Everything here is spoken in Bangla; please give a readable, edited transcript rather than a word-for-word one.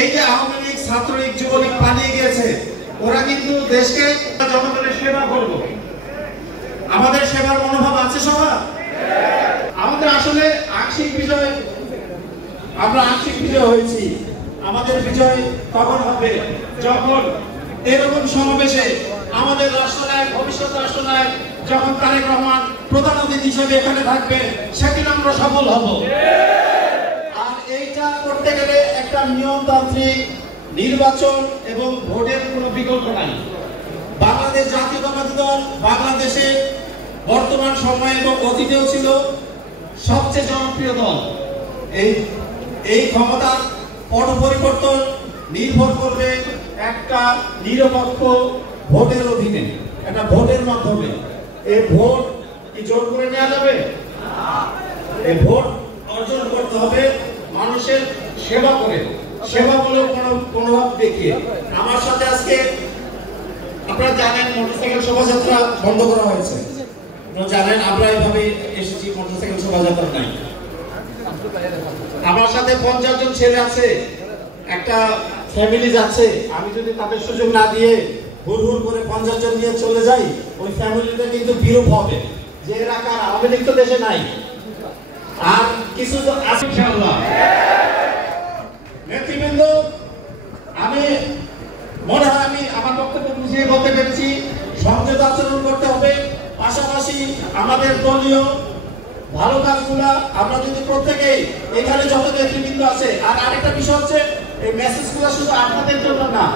এই যে আওয়ামী লীগ, ছাত্রলীগ, যুবলীগ পালিয়ে গিয়েছে, ওরা কিন্তু দেশকে জনগণের সেবা করব। আমাদের সেবার মনোভাব আছে সবার। আমাদের আসলে আংশিক বিজয়, আমরা আংশিক বিজয় হয়েছি। আমাদের বিজয় তখন হবে যখন এরকম সমাবেশে আমাদের রাষ্ট্রনায়ক, ভবিষ্যৎ রাষ্ট্রনায়ক যখন তারেক রহমান প্রধান অতিথি হিসেবে এখানে থাকবে, সেদিন আমরা সফল হব। আর এইটা করতে গেলে একটা নিয়মতান্ত্রিক নির্বাচন এবং ভোটের কোনো বিকল্প নাই। বাংলাদেশ জাতীয়তাবাদী দল বাংলাদেশে বর্তমান সময়ে এবং অতীতেও ছিল সবচেয়ে জনপ্রিয় দল। এই ক্ষমতার পট পরিবর্তন নির্ভর করবে একটা নিরপেক্ষ ভোটের অধীনে, একটা ভোটের মাধ্যমে। এই ভোট কি জোর করে নেওয়া যাবে? এই ভোট অর্জন করতে হবে মানুষের সেবা করে, সেবা বলে মনোভাব দেখিয়ে। আমার সাথে আজকে আপনারা জানেন মোটরসাইকেল শোভাযাত্রা বন্ধ করা হয়েছে। আপনারা জানেন আমরা এইভাবে এসেছি, মোটরসাইকেল শোভাযাত্রা নাই। আমার সাথে 50 জন ছেলে আছে, একটা ফ্যামিলি যাচ্ছে। আমি যদি তাদের সুযোগ না দিয়ে হুড় করে 50 জন নিয়ে চলে যাই, ওই ফ্যামিলিটা কিন্তু বিরূপ হবে যে এলাকার আওয়ামী লীগ তো দেশে নাই, আর কিছু তো আছে ইনশাআল্লাহ। নেতৃবৃন্দ, আমি মনে হয় আমি আমার বক্তব্য বুঝিয়ে বলতে পেরেছি। সংযত আচরণ করতে হবে, পাশাপাশি আমাদের দলীয় ভালো কাজগুলা আমরা যদি প্রত্যেকেই, এখানে যত নেতৃবৃন্দ আছে, আর আরেকটা বিষয় হচ্ছে এই মেসেজগুলো শুধু আপনাদের জন্য না,